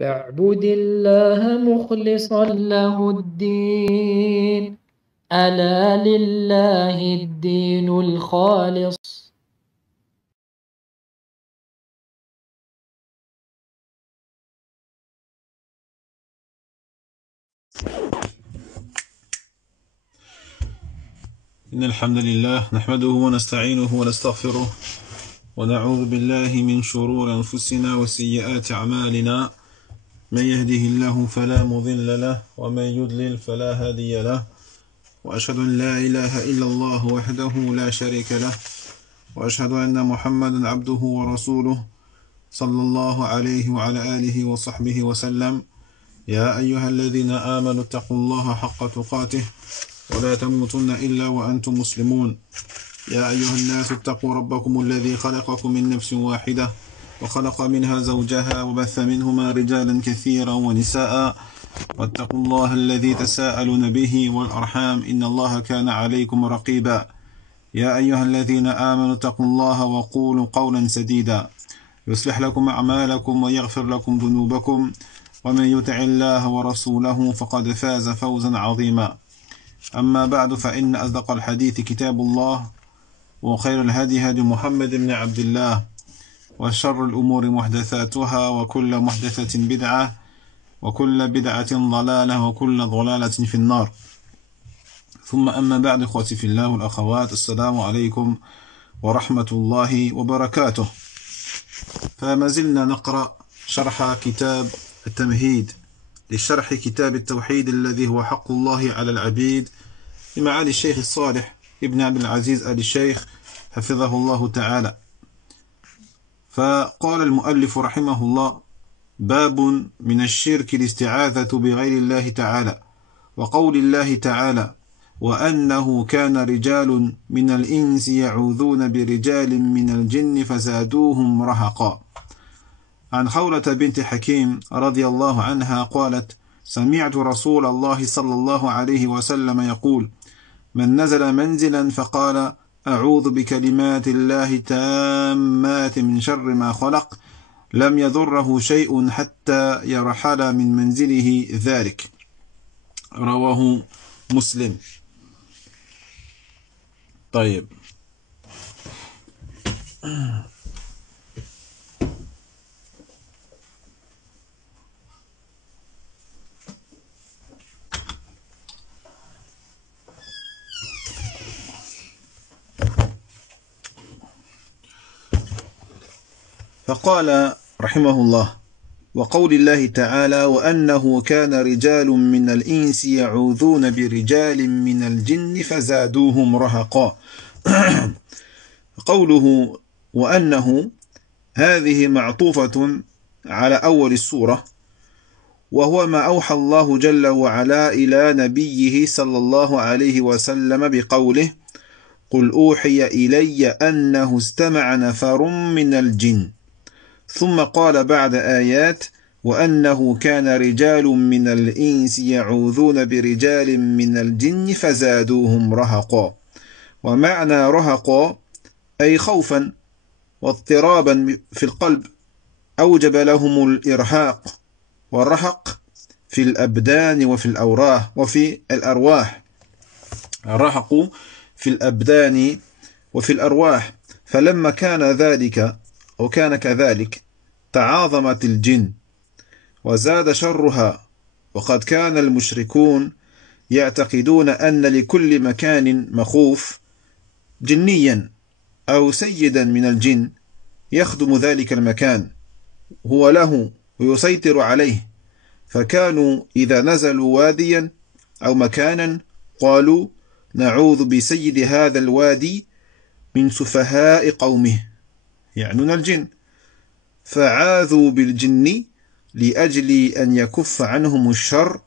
فاعبد الله مخلصا له الدين، ألا لله الدين الخالص. إن الحمد لله نحمده ونستعينه ونستغفره ونعوذ بالله من شرور أنفسنا وسيئات أعمالنا، من يهده الله فلا مضل له ومن يضلل فلا هادي له، وأشهد أن لا إله إلا الله وحده لا شريك له، وأشهد أن محمدا عبده ورسوله صلى الله عليه وعلى آله وصحبه وسلم. يا أيها الذين آمنوا اتقوا الله حق تقاته ولا تموتن إلا وأنتم مسلمون. يا أيها الناس اتقوا ربكم الذي خلقكم من نفس واحدة وخلق منها زوجها وبث منهما رجالا كثيرا ونساء، واتقوا الله الذي تساءلون به والأرحام إن الله كان عليكم رقيبا. يا أيها الذين آمنوا اتقوا الله وقولوا قولا سديدا يصلح لكم أعمالكم ويغفر لكم ذنوبكم، ومن يطع الله ورسوله فقد فاز فوزا عظيما. أما بعد، فإن أصدق الحديث كتاب الله، وخير الهدي هدي محمد بن عبد الله، وشر الأمور محدثاتها، وكل محدثة بدعة، وكل بدعة ضلالة، وكل ضلالة في النار. ثم أما بعد، إخوتي في الله والأخوات، السلام عليكم ورحمة الله وبركاته. فما زلنا نقرأ شرح كتاب التمهيد لشرح كتاب التوحيد الذي هو حق الله على العبيد لمعالي الشيخ الصالح ابن عبد العزيز آل الشيخ حفظه الله تعالى. فقال المؤلف رحمه الله: باب من الشرك الاستعاذة بغير الله تعالى، وقول الله تعالى: وأنه كان رجال من الإنس يعوذون برجال من الجن فزادوهم رهقا. عن خولة بنت حكيم رضي الله عنها قالت: سمعت رسول الله صلى الله عليه وسلم يقول: من نزل منزلا فقال: أعوذ بكلمات الله تامات من شر ما خلق، لم يضره شيء حتى يرحل من منزله ذلك. رواه مسلم. طيب، فقال رحمه الله: وقول الله تعالى: وأنه كان رجال من الإنس يعوذون برجال من الجن فزادوهم رهقا. قوله وأنه هذه معطوفة على أول السورة، وهو ما أوحى الله جل وعلا إلى نبيه صلى الله عليه وسلم بقوله: قل أوحي إلي أنه استمع نفر من الجن. ثم قال بعد آيات: وأنه كان رجال من الإنس يعوذون برجال من الجن فزادوهم رهقا. ومعنى رهقا أي خوفا واضطرابا في القلب، أوجب لهم الإرهاق والرهق في الأبدان وفي الأرواح. الرهق في الأبدان وفي الأرواح. فلما كان ذلك أو كان كذلك تعاظمت الجن وزاد شرها، وقد كان المشركون يعتقدون أن لكل مكان مخوف جنيا أو سيدا من الجن يخدم ذلك المكان هو له ويسيطر عليه، فكانوا إذا نزلوا واديا أو مكانا قالوا: نعوذ بسيد هذا الوادي من سفهاء قومه، يعنون الجن، فعاذوا بالجن لأجل أن يكف عنهم الشر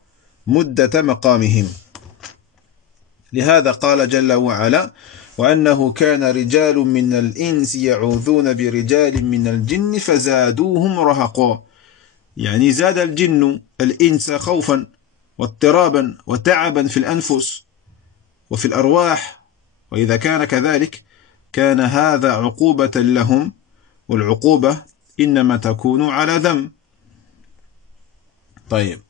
مدة مقامهم. لهذا قال جل وعلا: وأنه كان رجال من الإنس يعوذون برجال من الجن فزادوهم رهقا، يعني زاد الجن الإنس خوفا واضطرابا وتعبا في الأنفس وفي الأرواح. وإذا كان كذلك كان هذا عقوبة لهم، والعقوبة إنما تكون على ذنب. طيب.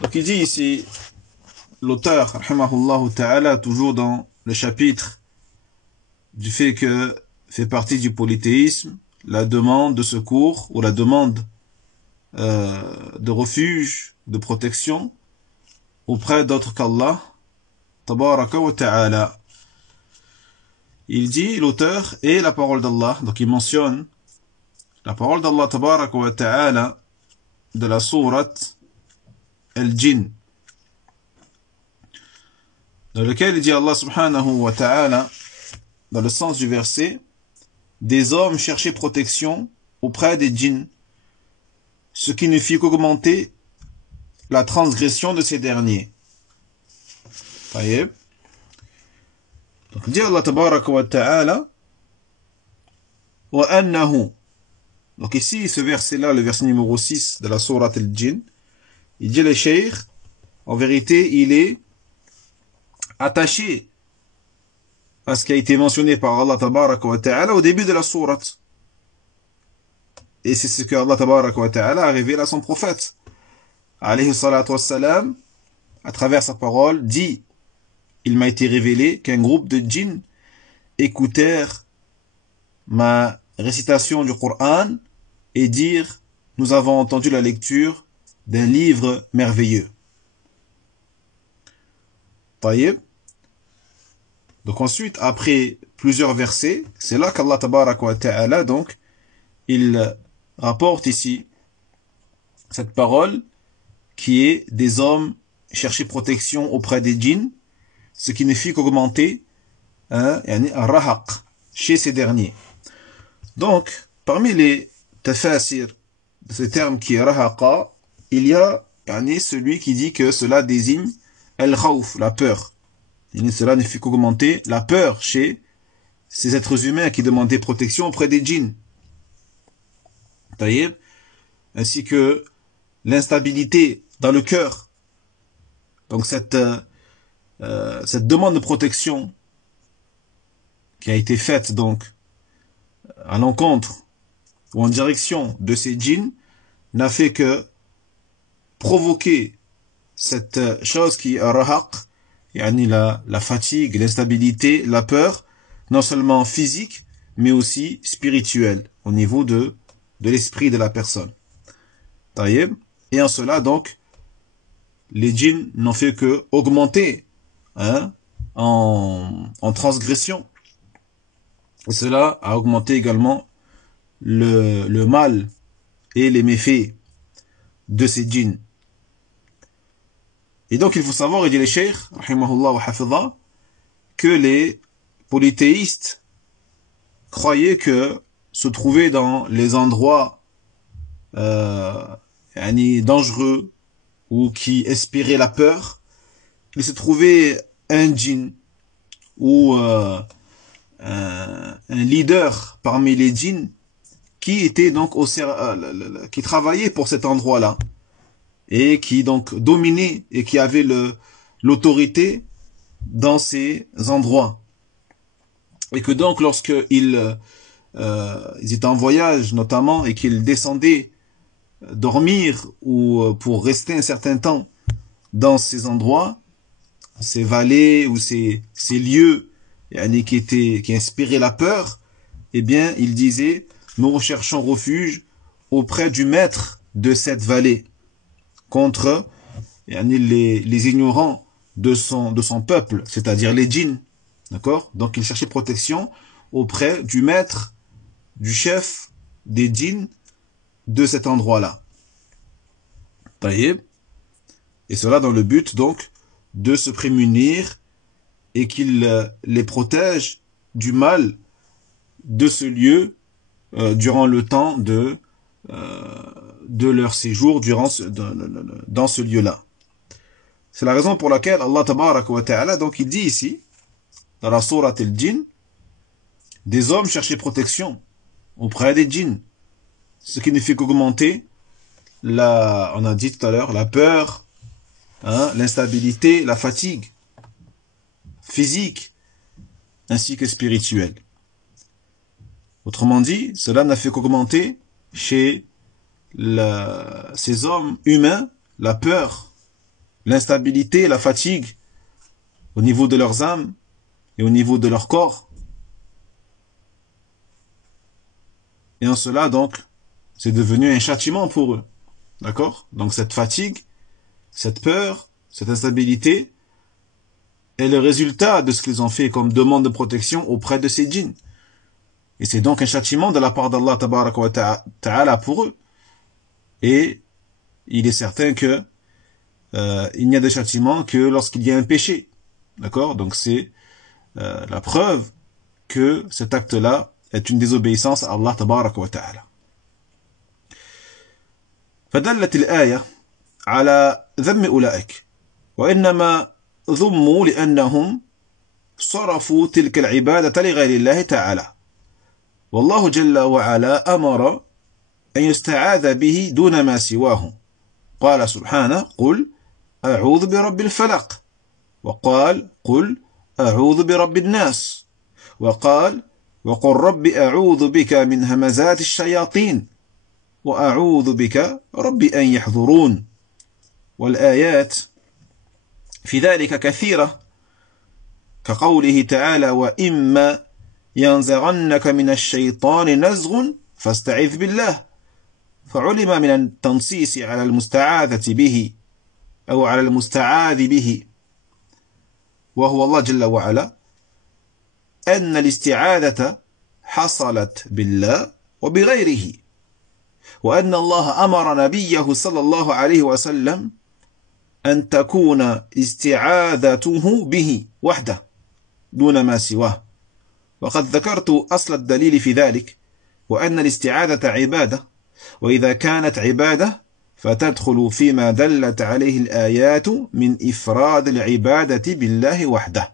Donc il dit ici, l'auteur, rahimahullah ta'ala, toujours dans le chapitre du fait que fait partie du polythéisme, la demande de secours ou la demande de refuge, de protection auprès d'autres qu'Allah, tabaraka wa ta'ala. Il dit, l'auteur, et la parole d'Allah, donc il mentionne la parole d'Allah, tabaraka wa ta'ala, de la sourate Al-Jinn, dans lequel il dit Allah subhanahu wa ta'ala, dans le sens du verset, des hommes cherchaient protection auprès des djinns, ce qui ne fit qu'augmenter la transgression de ces derniers. Taïeb. Donc il dit Allah tabaraka wa ta'ala, wa annahu. Donc ici, ce verset-là, le verset numéro 6 de la sourate Al-Jinn, il dit le cheikh, en vérité, il est attaché à ce qui a été mentionné par Allah tabaraka wa ta'ala au début de la sourate. Et c'est ce que Allah tabaraka wa ta'ala a révélé à son prophète, alayhi salatu wassalam, à travers sa parole, dit, il m'a été révélé qu'un groupe de djinns écoutèrent ma récitation du Coran et dirent, nous avons entendu la lecture d'un livre merveilleux. Taïeb. Donc ensuite, après plusieurs versets, c'est là qu'Allah tabaraka wa ta'ala, donc, il rapporte ici cette parole qui est des hommes chercher protection auprès des djinns, ce qui ne fit qu'augmenter un rahaq chez ces derniers. Donc, parmi les tafasir de ce terme qui est rahaqa, il y a celui qui dit que cela désigne al-khawf, la peur. Et cela ne fait qu'augmenter la peur chez ces êtres humains qui demandaient protection auprès des djinns. Taïeb, ainsi que l'instabilité dans le cœur. Donc cette demande de protection qui a été faite donc à l'encontre ou en direction de ces djinns n'a fait que provoquer cette chose qui est rahaq, la fatigue, l'instabilité, la peur, non seulement physique, mais aussi spirituelle, au niveau de l'esprit de la personne. Taïeb. Et en cela, donc, les djinns n'ont fait que augmenter en transgression. Et cela a augmenté également le mal et les méfaits de ces djinns. Et donc il faut savoir, il dit les cheikh, rahimahullah wa hafidha, que les polythéistes croyaient que se trouver dans les endroits dangereux ou qui inspiraient la peur, il se trouvait un djinn ou un leader parmi les djinns qui était donc qui travaillait pour cet endroit-là et qui donc dominait et qui avait l'autorité dans ces endroits. Et que donc lorsqu'ils étaient en voyage notamment et qu'ils descendaient dormir ou pour rester un certain temps dans ces endroits, ces vallées ou ces lieux qui inspiraient la peur, eh bien ils disaient, nous recherchons refuge auprès du maître de cette vallée contre les ignorants de son peuple, c'est-à-dire les djinns. D'accord? Donc il cherchait protection auprès du maître, du chef des djinns de cet endroit-là. Taïeb. Et cela dans le but donc de se prémunir et qu'il les protège du mal de ce lieu durant le temps de leur séjour dans ce lieu-là. C'est la raison pour laquelle Allah tabaraka wa ta'ala, donc il dit ici, dans la sourate Al-Jinn, des hommes cherchaient protection auprès des djinns, ce qui ne fait qu'augmenter on a dit tout à l'heure, la peur, l'instabilité, la fatigue physique, ainsi que spirituelle. Autrement dit, cela n'a fait qu'augmenter chez ces hommes humains la peur, l'instabilité, la fatigue au niveau de leurs âmes et au niveau de leur corps. Et en cela, donc, c'est devenu un châtiment pour eux. D'accord? Donc cette fatigue, cette peur, cette instabilité est le résultat de ce qu'ils ont fait comme demande de protection auprès de ces djinns. Et c'est donc un châtiment de la part d'Allah tabaraka wa ta'ala pour eux. Et il est certain que il n'y a de châtiment que lorsqu'il y a un péché. D'accord? Donc c'est la preuve que cet acte-là est une désobéissance à Allah tabaraka wa ta'ala. فدلت الآية على ذم أولئك وإنما ذموا لأنهم صرفوا تلك العبادة لغير الله تعالى والله جل وعلا أمر أن يستعاذ به دون ما سواه قال سبحانه قل أعوذ برب الفلق وقال قل أعوذ برب الناس وقال وقل رب أعوذ بك من همزات الشياطين وأعوذ بك رب أن يحضرون والآيات في ذلك كثيرة كقوله تعالى وإما ينزغنك من الشيطان نزغ فاستعذ بالله فعلم من التنصيص على المستعاذة به أو على المستعاذ به وهو الله جل وعلا أن الاستعاذة حصلت بالله وبغيره وأن الله أمر نبيه صلى الله عليه وسلم أن تكون استعاذته به وحده دون ما سواه وقد ذكرت أصل الدليل في ذلك وأن الاستعاذة عبادة وإذا كانت عبادة فتدخل فيما دلت عليه الآيات من إفراد العبادة بالله وحده.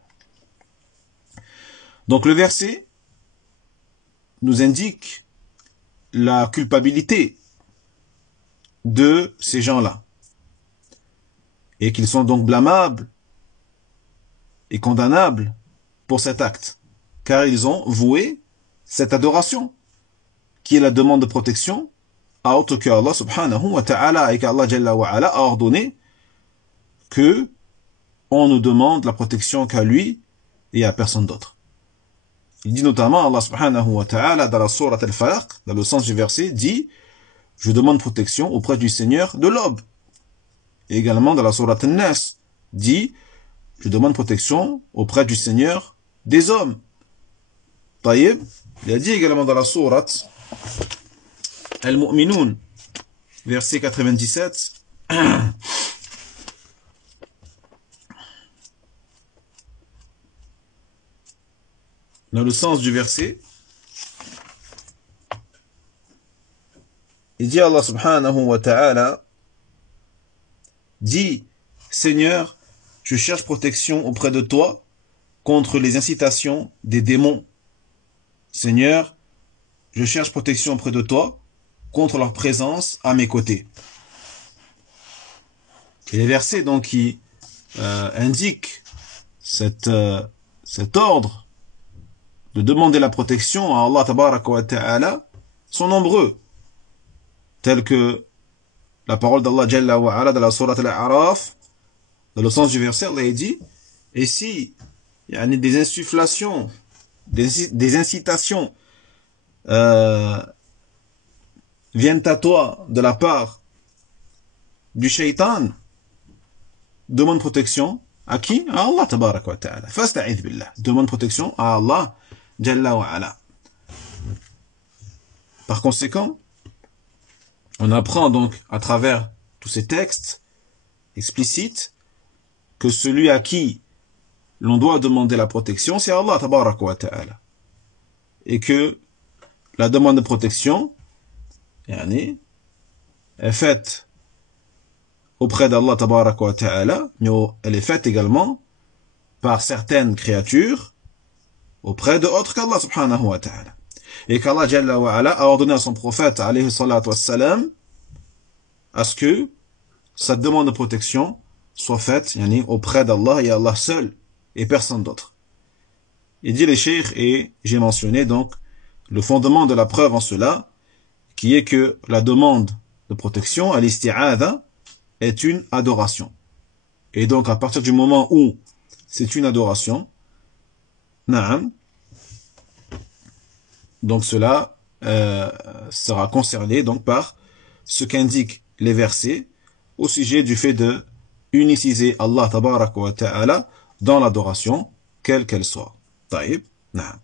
Donc le verset nous indique la culpabilité de ces gens-là et qu'ils sont donc blâmables et condamnables pour cet acte car ils ont voué cette adoration qui est la demande de protection à autre que Allah subhanahu wa ta'ala et qu'Allah jalla wa ala a ordonné que on nous demande la protection qu'à lui et à personne d'autre. Il dit notamment, Allah subhanahu wa ta'ala, dans la sourate Al-Falaq, dans le sens du verset, dit « Je demande protection auprès du Seigneur de l'aube ». Et également dans la sourate Al-Nas, dit « Je demande protection auprès du Seigneur des hommes ». Taïb, il a dit également dans la sourate Al-Mu'minun, verset 97, dans le sens du verset, il dit Allah subhanahu wa ta'ala, dit, Seigneur, je cherche protection auprès de toi contre les incitations des démons. Seigneur, je cherche protection auprès de toi contre leur présence à mes côtés. Et les versets donc qui indiquent cet ordre de demander la protection à Allah tabaraka wa ta'ala sont nombreux, tels que la parole d'Allah jalla wa ala dans la sourate Al-A'raf, dans le sens du verset, Allah dit, et si il y a des insufflations, des incitations viennent à toi de la part du shaitan, demande protection à qui? À Allah tabaraka wa ta'ala. Fasta'idh billah. Demande protection à Allah jalla wa ala. Par conséquent, on apprend donc à travers tous ces textes explicites que celui à qui l'on doit demander la protection, c'est Allah tabaraka wa ta'ala. Et que la demande de protection est faite auprès d'Allah tabaraka wa ta'ala, mais elle est faite également par certaines créatures auprès de autres qu'Allah subhanahu wa ta'ala. Et qu'Allah jalla wa ala a ordonné à son prophète alayhi salatu wassalam à ce que sa demande de protection soit faite auprès d'Allah et Allah seul et personne d'autre. Il dit les cheikhs, et j'ai mentionné donc le fondement de la preuve en cela, qui est que la demande de de protection, al-isti'adha est une adoration. Et donc, à partir du moment où c'est une adoration, na'am, donc cela sera concerné donc par ce qu'indiquent les versets au sujet du fait de uniciser Allah tabaraka wa ta'ala dans l'adoration, quelle qu'elle soit. Taïb, na'am.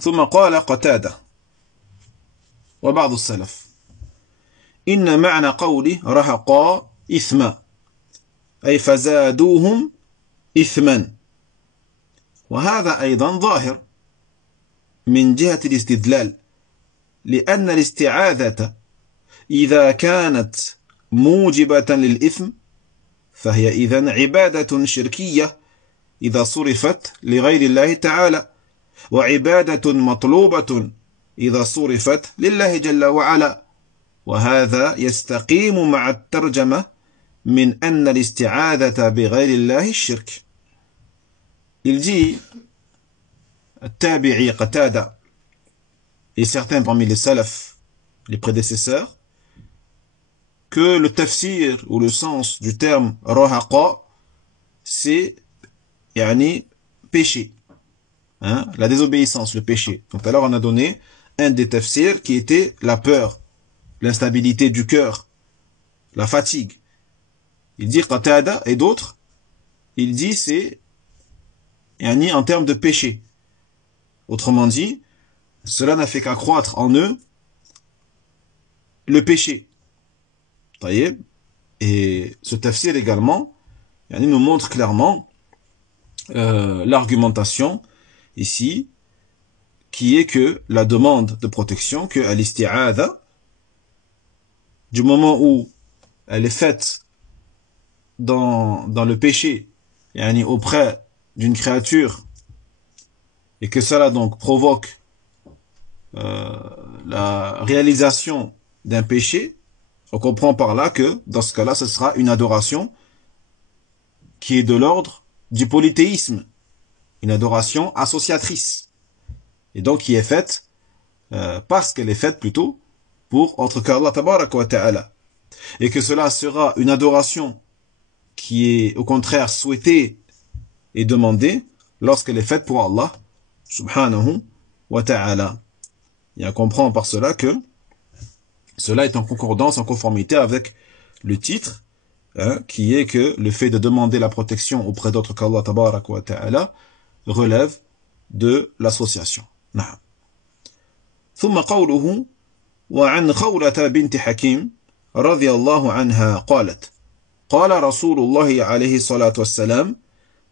ثم قال قتادة وبعض السلف إن معنى قوله رهقا إثما أي فزادوهم إثما وهذا أيضا ظاهر من جهة الاستدلال لأن الاستعاذة إذا كانت موجبة للإثم فهي إذن عبادة شركية إذا صرفت لغير الله تعالى وعبادة مطلوبة إذا صرفت لله جل وعلا وهذا يستقيم مع الترجمة من أن الاستعاذة بغير الله الشرك. Il dit Tabi'i Qatada et certains parmi les salaf, les prédécesseurs, que le tafsir ou le sens du terme rahaqa, c'est yani péché, hein, la désobéissance, le péché. Donc alors on a donné un des tafsirs qui était la peur, l'instabilité du cœur, la fatigue. Il dit Qatada et d'autres, il dit c'est yani en termes de péché. Autrement dit, cela n'a fait qu'accroître en eux le péché. Et ce tafsir également yani nous montre clairement l'argumentation ici, qui est que la demande de protection, que al-isti'adha, du moment où elle est faite dans le péché, yani auprès d'une créature, et que cela donc provoque la réalisation d'un péché, on comprend par là que dans ce cas-là, ce sera une adoration qui est de l'ordre du polythéisme, une adoration associatrice, et donc qui est faite parce qu'elle est faite plutôt pour autre qu'Allah tabaraka wa ta'ala, et que cela sera une adoration qui est au contraire souhaitée et demandée lorsqu'elle est faite pour Allah subhanahu wa ta'ala. Et on comprend par cela que cela est en concordance, en conformité avec le titre, hein, qui est que le fait de demander la protection auprès d'autres qu'Allah tabaraka wa ta'ala relève de l'association. نعم. ثم قوله وعن خولة بنت حكيم رضي الله عنها قالت قال رسول الله عليه الصلاة والسلام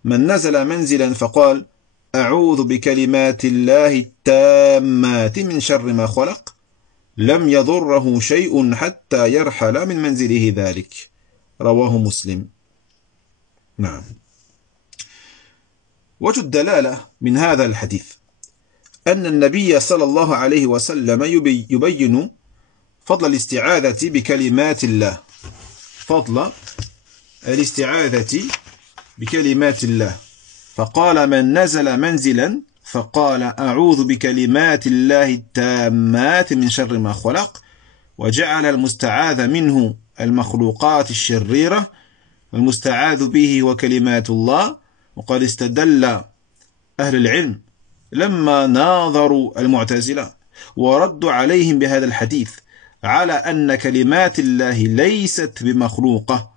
من نزل منزلا فقال أعوذ بكلمات الله التامات من شر ما خلق لم يضره شيء حتى يرحل من منزله ذلك رواه مسلم. نعم. وجه الدلالة من هذا الحديث أن النبي صلى الله عليه وسلم يبين فضل الاستعاذة بكلمات الله، فضل الاستعاذة بكلمات الله، فقال من نزل منزلا فقال أعوذ بكلمات الله التامات من شر ما خلق، وجعل المستعاذ منه المخلوقات الشريرة والمستعاذ به وكلمات الله. وقد استدل أهل العلم لما ناظروا المعتزلة وردوا عليهم بهذا الحديث على أن كلمات الله ليست بمخلوقة،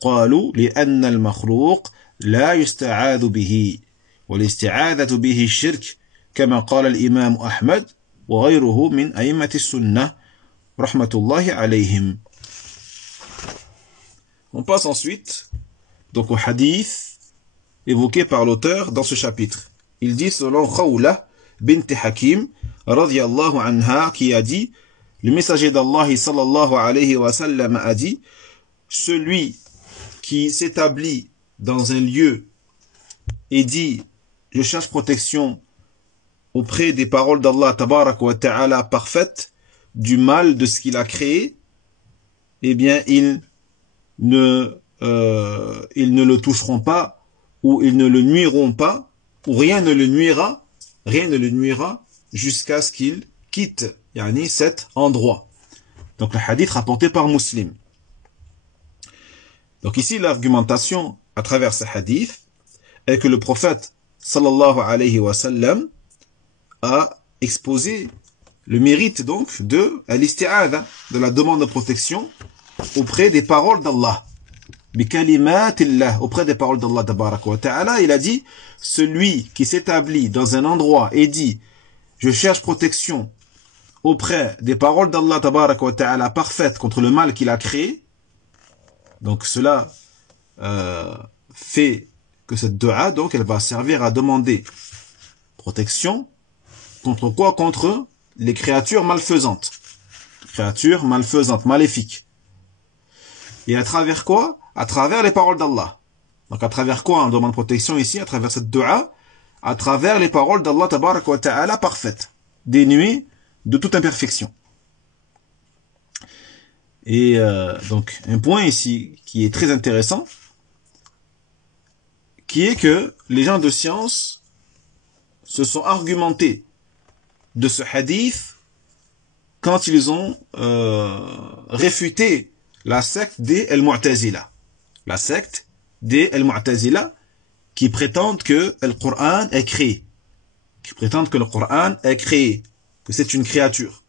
قالوا لأن المخلوق لا يستعاذ به والاستعاذة به الشرك، كما قال الإمام أحمد وغيره من أئمة السنة رحمة الله عليهم. On passe ensuite donc au hadith évoqué par l'auteur dans ce chapitre. Il dit selon Khawla bint Hakim radiyallahu anha, qui a dit, le messager d'Allah sallallahu alayhi wa sallam a dit, celui qui s'établit dans un lieu et dit je cherche protection auprès des paroles d'Allah tabarak wa ta'ala parfaites du mal de ce qu'il a créé, eh bien ils ne le toucheront pas, ou ils ne le nuiront pas, ou rien ne le nuira jusqu'à ce qu'il quitte yani, cet endroit. Donc le hadith rapporté par Muslim. Donc ici l'argumentation à travers ce hadith est que le prophète sallallahu alayhi wa sallam a exposé le mérite donc de l'isti'adha, de la demande de protection auprès des paroles d'Allah. Bikalimatillah, auprès des paroles d'Allah tabaraka wa ta'ala, il a dit, celui qui s'établit dans un endroit et dit, je cherche protection auprès des paroles d'Allah tabaraka wa ta'ala parfaites contre le mal qu'il a créé, donc cela fait que cette dua, donc elle va servir à demander protection contre quoi? Contre les créatures malfaisantes. Créatures malfaisantes, maléfiques. Et à travers quoi? À travers les paroles d'Allah. Donc à travers quoi on demande protection ici? À travers cette dua, à travers les paroles d'Allah tabaraka wa ta'ala parfaites, dénuées de toute imperfection. Et donc un point ici qui est très intéressant, qui est que les gens de science se sont argumentés de ce hadith quand ils ont réfuté la secte des Al-Mu'tazila. La secte des Al-Mu'tazila qui prétendent que le Coran est créé. Qui prétendent que le Coran est créé, que c'est une créature.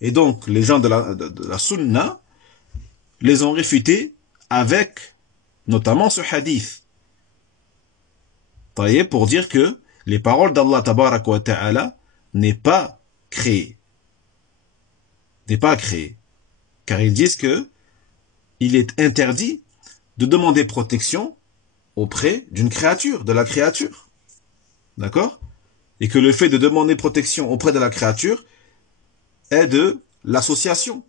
Et donc, les gens de la Sunna les ont réfutés avec notamment ce hadith. Pour dire que les paroles d'Allah tabaraka wa ta'ala n'est pas créé. N'est pas créé. Car ils disent que il est interdit de demander protection auprès d'une créature, de la créature. D'accord? Et que le fait de demander protection auprès de la créature est de l'association.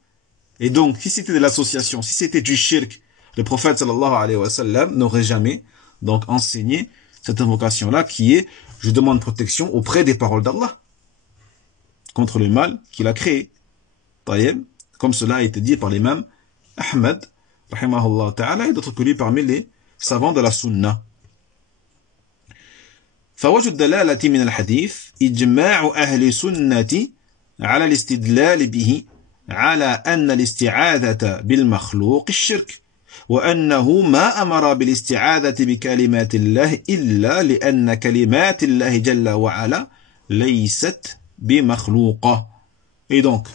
Et donc, si c'était de l'association, si c'était du shirk, le prophète sallallahu alayhi wa sallam n'aurait jamais donc enseigné cette invocation-là qui est « Je demande protection auprès des paroles d'Allah contre le mal qu'il a créé. » Comme cela a été dit par l'imam Ahmad, rahimahullah ta'ala, et d'autres que lui parmi les savants de la sunna. فوجه الدلالة من الحديث إجماع أهل السنة على الاستدلال به على أن الاستعاذة بالمخلوق الشرك وأنه ما أمر بالاستعاذة بكلمات الله إلا لأن كلمات الله جل وعلا ليست بمخلوقة. Et donc,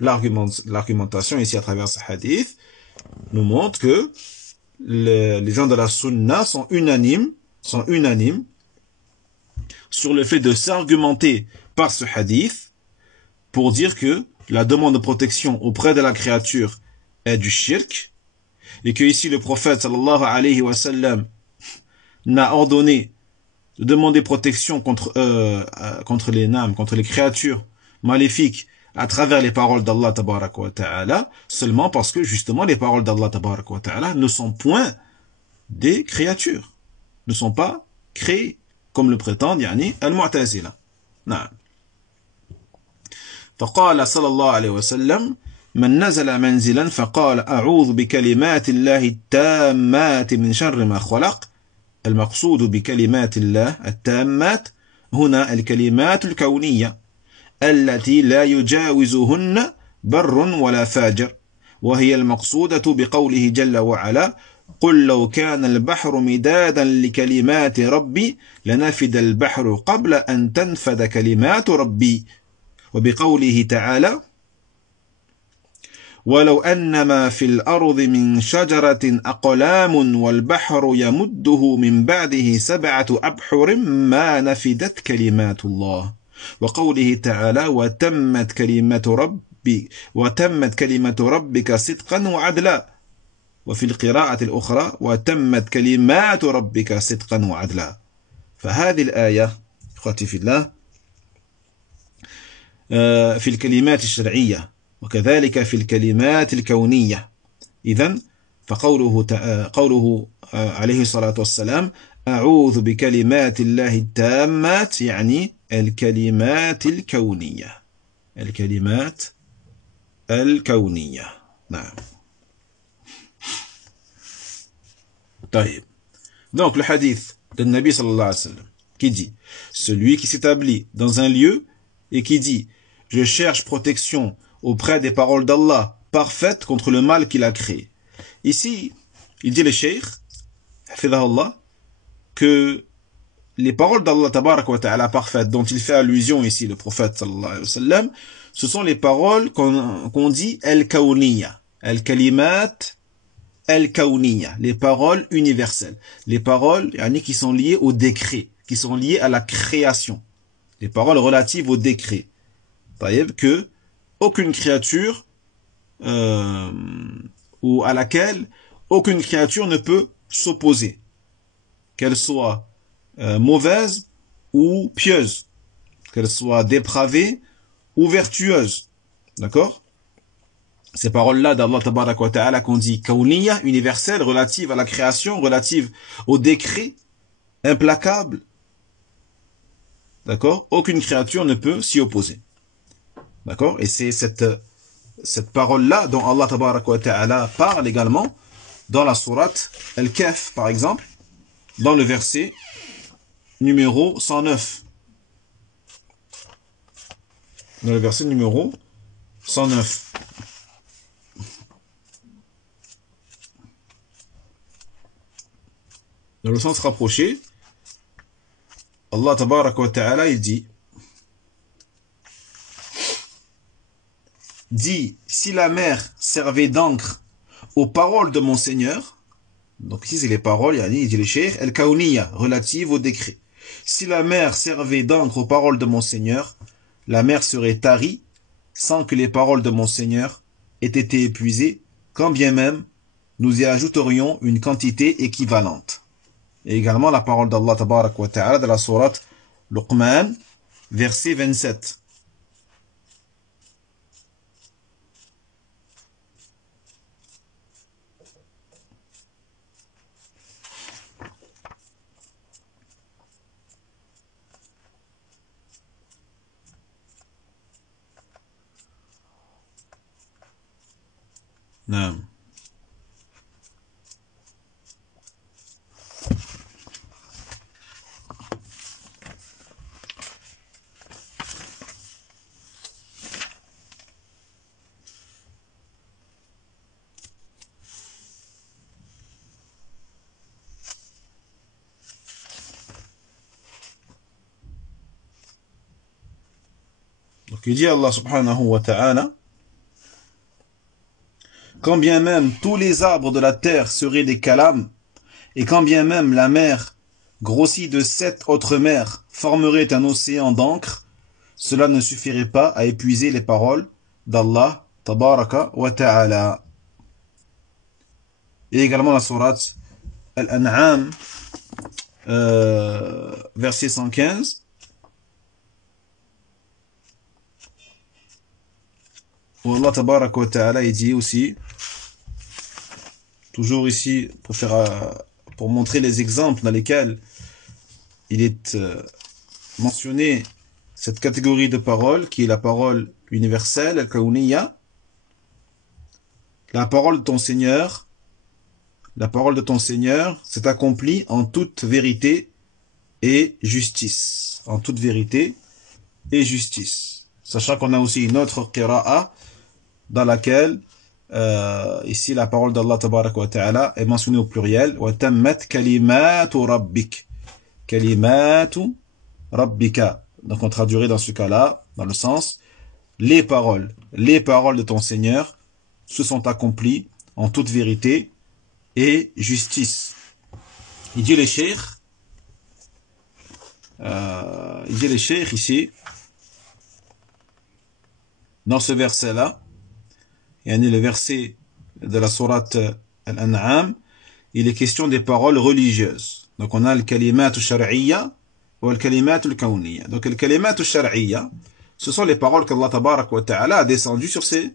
l'argumentation ici à travers ce hadith nous montre que les gens de la sunna sont unanimes sur le fait de s'argumenter par ce hadith pour dire que la demande de protection auprès de la créature est du shirk, et que ici le prophète sallallahu alayhi wa sallam n'a ordonné de demander protection contre les names, contre les créatures maléfiques à travers les paroles d'Allah tabaraka wa ta'ala, seulement parce que justement les paroles d'Allah tabaraka wa ta'ala ne sont point des créatures, ne sont pas créées, comme le prétendent yani al-Mu'tazila. Naam. فقال صلى الله عليه وسلم من نزل منزلا فقال أعوذ بكلمات الله التامات من شر ما خلق. المقصود بكلمات الله التامات هنا الكلمات الكونية التي لا يجاوزهن بر ولا فاجر، وهي المقصودة بقوله جل وعلا قل لو كان البحر مدادا لكلمات ربي لنفد البحر قبل أن تنفد كلمات ربي، وبقوله تعالى ولو أن ما في الأرض من شجرة أقلام والبحر يمده من بعده 7 أبحر ما نفدت كلمات الله، وقوله تعالى وتمت كلمة ربك صدقا وعدلا، وفي القراءة الأخرى وتمت كلمات ربك صدقا وعدلا. فهذه الآية أخوتي في الله في الكلمات الشرعية وكذلك في الكلمات الكونية. إذن قوله عليه الصلاة والسلام أعوذ بكلمات الله التامات يعني الكلمات الكونية. الكلمات الكونية. نعم. طيب. Donc le hadith de Nabi sallallahu alayhi wa sallam qui dit celui qui s'établit dans un lieu et qui dit « Je cherche protection auprès des paroles d'Allah parfaites contre le mal qu'il a créé. » Ici, il dit le cheikh, hafidhahullah, que les paroles d'Allah tabarak wa ta'ala parfaites dont il fait allusion ici le prophète sallallahu alayhi wa sallam, ce sont les paroles qu'on dit al-kawniya, al-kalimat al-kawniya, les paroles universelles, les paroles qui sont liées au décret, qui sont liées à la création, les paroles relatives au décret, que aucune créature ou à laquelle aucune créature ne peut s'opposer, qu'elle soit mauvaise ou pieuse, qu'elle soit dépravée ou vertueuse. D'accord? Ces paroles-là d'Allah tabarak wa ta'ala qu'on dit kawniyya, universelle, relative à la création, relative au décret, implacable. D'accord? Aucune créature ne peut s'y opposer. D'accord? Et c'est cette parole-là dont Allah tabarak wa ta'ala parle également dans la sourate Al-Kahf, par exemple, dans le verset numéro 109. Dans le verset numéro 109. Dans le sens rapproché, Allah tabarak wa ta'ala, il dit, si la mer servait d'encre aux paroles de mon Seigneur, donc ici c'est les paroles, il dit le cheikh, al-kawniya, relative au décret. Si la mer servait d'encre aux paroles de mon Seigneur, la mer serait tarie sans que les paroles de mon Seigneur aient été épuisées, quand bien même nous y ajouterions une quantité équivalente. Et également la parole d'Allah tabarak wa ta'ala de la sourate Luqman, verset 27. Naam. Donc il dit Allah subhanahu wa ta'ala, quand bien même tous les arbres de la terre seraient des calames, et quand bien même la mer, grossie de 7 autres mers, formerait un océan d'encre, cela ne suffirait pas à épuiser les paroles d'Allah tabaraka wa ta'ala. Et également la sourate Al-An'am, verset 115, où Allah tabaraka wa ta'ala il dit aussi, toujours ici pour montrer les exemples dans lesquels il est mentionné cette catégorie de paroles qui est la parole universelle, al-kawniyya, la parole de ton Seigneur s'est accomplie en toute vérité et justice, en toute vérité et justice. Sachant qu'on a aussi une autre qira'a dans laquelle ici la parole d'Allah tabaraka wa ta'ala est mentionnée au pluriel, wa tammat kalimatu rabbik, kalimatu rabbika. Donc on traduirait dans ce cas-là dans le sens les paroles de ton Seigneur se sont accomplies en toute vérité et justice. Il dit les cheikh ici dans ce verset-là, le verset de la sourate Al-An'am, il est question des paroles religieuses. Donc on a le kalimat shar'iyya ou le kalimat al-kawniyya. Donc le kalimat shar'iyya, ce sont les paroles qu'Allah tabarak wa ta'ala a descendues sur ses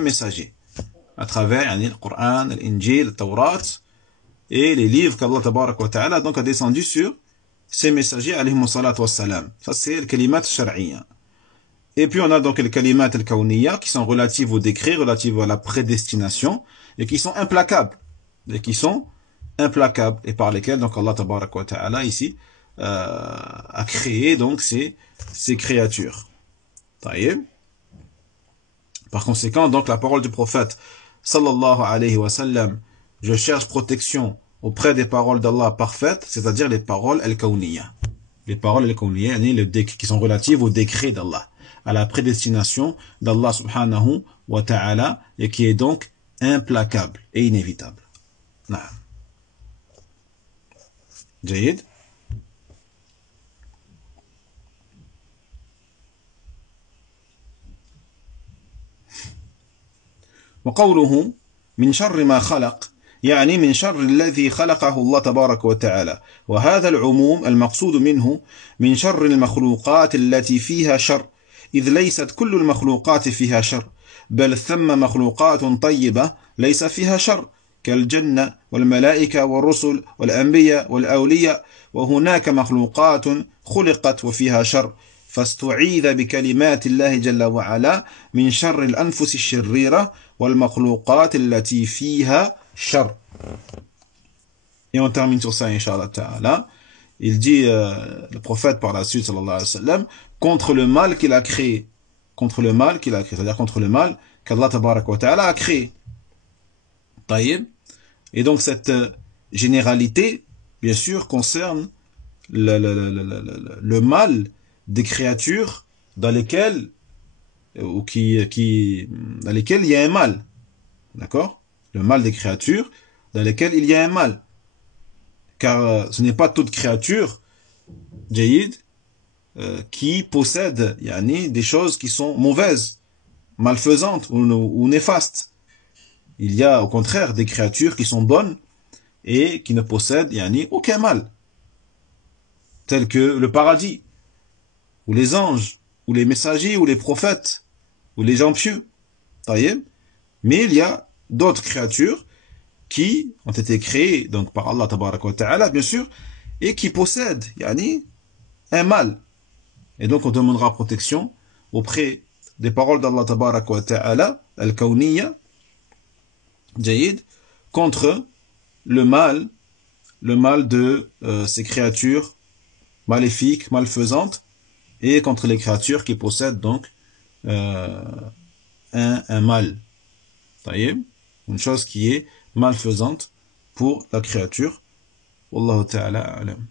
messagers, à travers le Coran, l'Injil, le Taurat, et les livres qu'Allah tabarak wa ta'ala donc a descendu sur ses messagers alayhimu salatu wassalam. Ça c'est le kalimat shar'iyya. Et puis on a donc les kalimat al-kawniyya qui sont relatives au décret, relatives à la prédestination, et qui sont implacables. Et par lesquels donc Allah tabarak wa ta'ala ici a créé donc ces créatures. Taïb. Par conséquent, donc, la parole du prophète, sallallahu alayhi wa sallam, je cherche protection auprès des paroles d'Allah parfaites, c'est-à-dire les paroles al-kawniyya. Les paroles al-kawniyya, qui sont relatives au décret d'Allah, à la prédestination d'Allah subhanahu wa ta'ala, et qui est donc implacable et inévitable. Naam. جيد. وقوله من شر ما خلق يعني من شر الذي خلقه الله تبارك وتعالى، وهذا العموم المقصود منه من شر المخلوقات التي فيها شر، إذ ليست كل المخلوقات فيها شر، بل ثم مخلوقات طيبة ليس فيها شر كالجنة والملائكة والرسل والأنبياء والأولياء، وهناك مخلوقات خلقت وفيها شر، فاستعيذ بكلمات الله جل وعلا من شر الأنفس الشريرة والمخلوقات التي فيها شر. Et on termine sur ça, Inch'Allah Ta'ala. Il dit, le prophète par la suite, sallallahu alayhi wa sallam, contre le mal qu'il a créé. Contre le mal qu'il a créé. C'est-à-dire contre le mal qu'Allah Tabaraka wa Ta'ala a créé. Taïb. Et donc cette généralité, bien sûr, concerne le mal des créatures dans lesquelles dans lesquelles il y a un mal. D'accord? Le mal des créatures dans lesquelles il y a un mal. Car ce n'est pas toute créature, Jayid, qui possède des choses qui sont mauvaises, malfaisantes ou néfastes. Il y a au contraire des créatures qui sont bonnes et qui ne possèdent aucun mal. Tels que le paradis, ou les anges, ou les messagers, ou les prophètes, ou les gens pieux. Mais il y a d'autres créatures qui ont été créées donc par Allah Tabaraka wa Ta'ala, bien sûr, et qui possèdent un mal. Et donc on demandera protection auprès des paroles d'Allah Tabaraka wa Ta'ala, al-kawniyya, Jayid, contre le mal de ces créatures maléfiques, malfaisantes, et contre les créatures qui possèdent donc un mal. Une chose qui est malfaisante pour la créature. Wallahu ta'ala a'lam.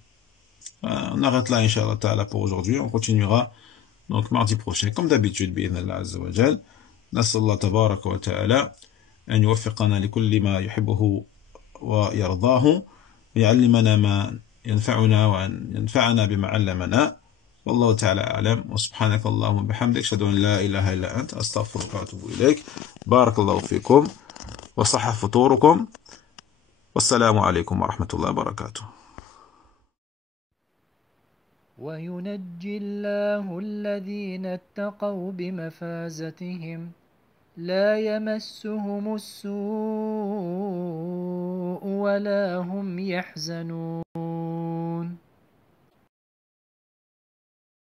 On arrête là, Inch'Allah ta'ala, pour aujourd'hui. On continuera donc mardi prochain, comme d'habitude, bi'idhnillah azza wa jal. Nas'al Allah tabaraka wa ta'ala أن يوفقنا لكل ما يحبه ويرضاه ويعلمنا ما ينفعنا وأن ينفعنا بما علمنا والله تعالى أعلم وسبحانك اللهم وبحمدك أشهد أن لا إله إلا أنت أستغفرك وأتوب إليك بارك الله فيكم وصح فطوركم والسلام عليكم ورحمة الله وبركاته. وينجي الله الذين اتقوا بمفازتهم لا يمسهم السوء ولا هم يحزنون.